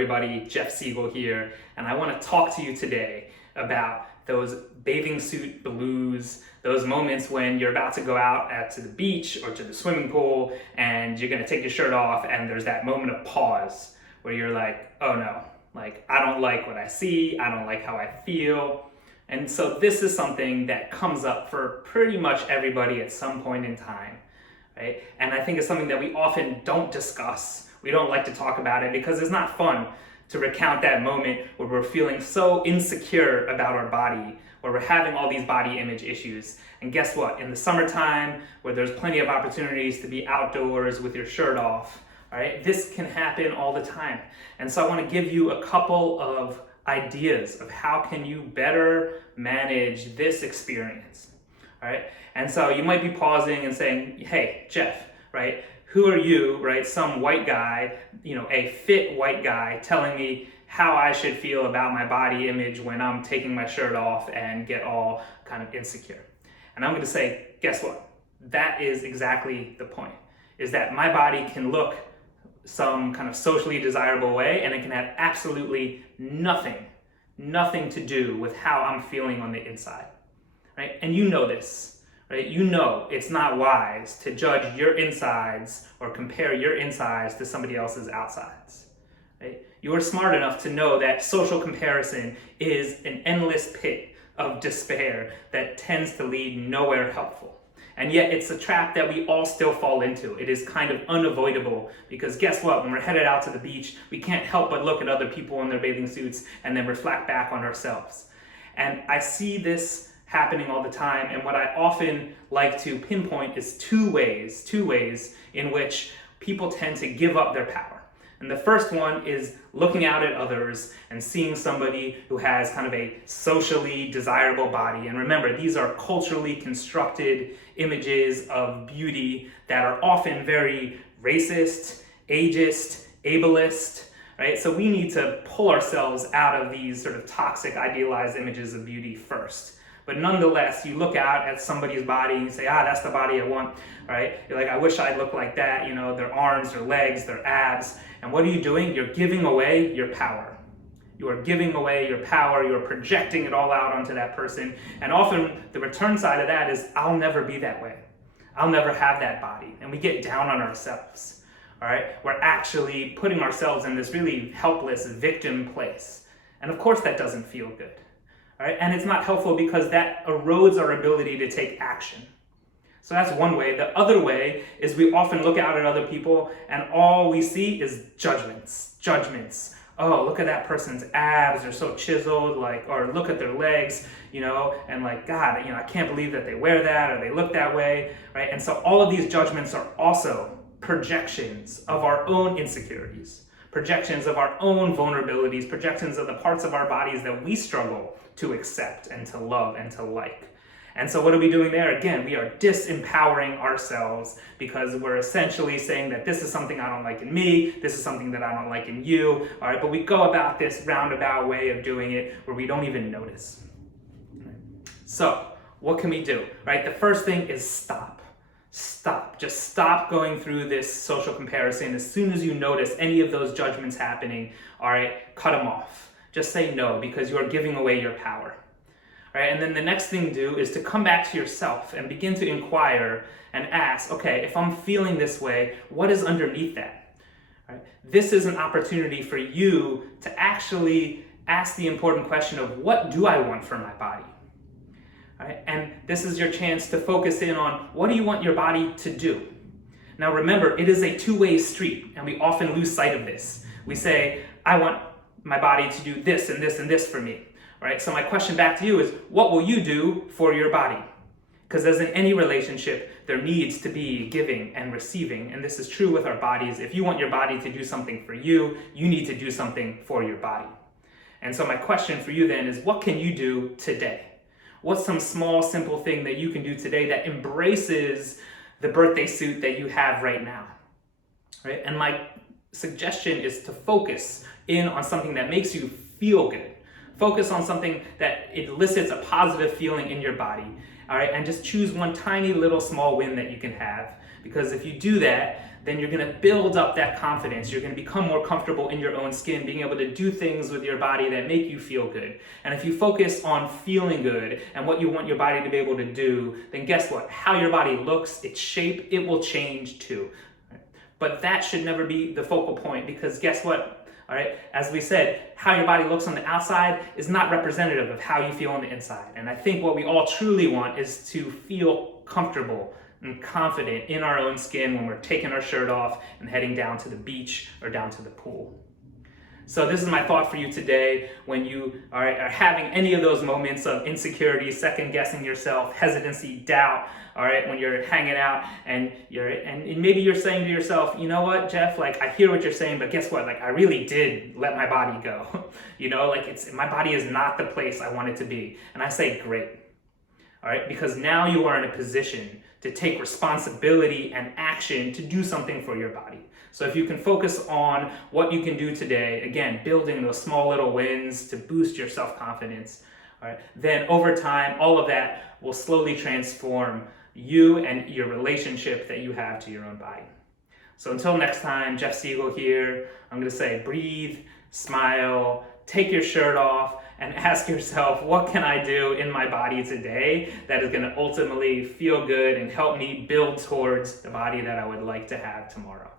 everybody, Jeff Siegel here, and I want to talk to you today about those bathing suit blues, those moments when you're about to go out to the beach or to the swimming pool and you're going to take your shirt off and there's that moment of pause where you're like, oh no, like I don't like what I see, I don't like how I feel. And so this is something that comes up for pretty much everybody at some point in time, right? And I think it's something that we often don't discuss. We don't like to talk about it because it's not fun to recount that moment where we're feeling so insecure about our body, where we're having all these body image issues. And guess what? In the summertime, where there's plenty of opportunities to be outdoors with your shirt off, all right, this can happen all the time. And so I want to give you a couple of ideas of how can you better manage this experience, all right? And so you might be pausing and saying, hey, Jeff, right? Who are you, right? Some white guy, a fit white guy telling me how I should feel about my body image when I'm taking my shirt off and get all kind of insecure. And I'm going to say, guess what? That is exactly the point, is that my body can look some kind of socially desirable way and it can have absolutely nothing to do with how I'm feeling on the inside, right? And you know this. Right? You know it's not wise to judge your insides or compare your insides to somebody else's outsides. Right? You are smart enough to know that social comparison is an endless pit of despair that tends to lead nowhere helpful. And yet it's a trap that we all still fall into. It is kind of unavoidable because guess what? When we're headed out to the beach, we can't help but look at other people in their bathing suits and then reflect back on ourselves. And I see this happening all the time, and what I often like to pinpoint is two ways in which people tend to give up their power. And the first one is looking out at others and seeing somebody who has kind of a socially desirable body. And remember, these are culturally constructed images of beauty that are often very racist, ageist, ableist, right? So we need to pull ourselves out of these sort of toxic, idealized images of beauty first. But nonetheless, you look out at somebody's body and you say, that's the body I want, right? You're like, I wish I looked like that, their arms, their legs, their abs. And what are you doing? You're giving away your power. You are giving away your power. You're projecting it all out onto that person. And often the return side of that is, I'll never be that way. I'll never have that body. And we get down on ourselves, all right? We're actually putting ourselves in this really helpless victim place. And of course that doesn't feel good. Right? And it's not helpful because that erodes our ability to take action. So that's one way. The other way is we often look out at other people and all we see is judgments. Oh, look at that person's abs, they're so chiseled, or look at their legs, and God, I can't believe that they wear that or they look that way, right? And so all of these judgments are also projections of our own insecurities, projections of our own vulnerabilities, projections of the parts of our bodies that we struggle to accept and to love and to like. And so what are we doing there? Again, we are disempowering ourselves because we're essentially saying that this is something I don't like in me, this is something that I don't like in you, all right? But we go about this roundabout way of doing it where we don't even notice. So what can we do, right? The first thing is stop. Just stop going through this social comparison. As soon as you notice any of those judgments happening, all right, cut them off. Just say no because you are giving away your power. All right, and then the next thing to do is to come back to yourself and begin to inquire and ask, okay, if I'm feeling this way, what is underneath that? All right, this is an opportunity for you to actually ask the important question of what do I want for my body? All right, and this is your chance to focus in on what do you want your body to do? Now remember, it is a two-way street and we often lose sight of this. We say, I want my body to do this and this and this for me, right? So my question back to you is, what will you do for your body? Because as in any relationship, there needs to be giving and receiving, and this is true with our bodies. If you want your body to do something for you, you need to do something for your body. And so my question for you then is, what can you do today? What's some small, simple thing that you can do today that embraces the birthday suit that you have right now, right? And my suggestion is to focus in on something that makes you feel good. Focus on something that elicits a positive feeling in your body, all right? And just choose one tiny little small win that you can have. Because if you do that, then you're going to build up that confidence. You're going to become more comfortable in your own skin, being able to do things with your body that make you feel good. And if you focus on feeling good and what you want your body to be able to do, then guess what? How your body looks, its shape, it will change too. But that should never be the focal point, because guess what? All right, as we said, how your body looks on the outside is not representative of how you feel on the inside. And I think what we all truly want is to feel comfortable and confident in our own skin when we're taking our shirt off and heading down to the beach or down to the pool. So this is my thought for you today. When you are having any of those moments of insecurity, second guessing yourself, hesitancy, doubt, all right, when you're hanging out and maybe you're saying to yourself, you know what, Jeff, like I hear what you're saying, but guess what? Like I really did let my body go. Like my body is not the place I want it to be. And I say, great. All right, because now you are in a position to take responsibility and action to do something for your body. So if you can focus on what you can do today, again, building those small little wins to boost your self-confidence, all right, then over time, all of that will slowly transform you and your relationship that you have to your own body. So until next time, Jeff Siegel here. I'm going to say breathe, smile, take your shirt off, and ask yourself, what can I do in my body today that is going to ultimately feel good and help me build towards the body that I would like to have tomorrow?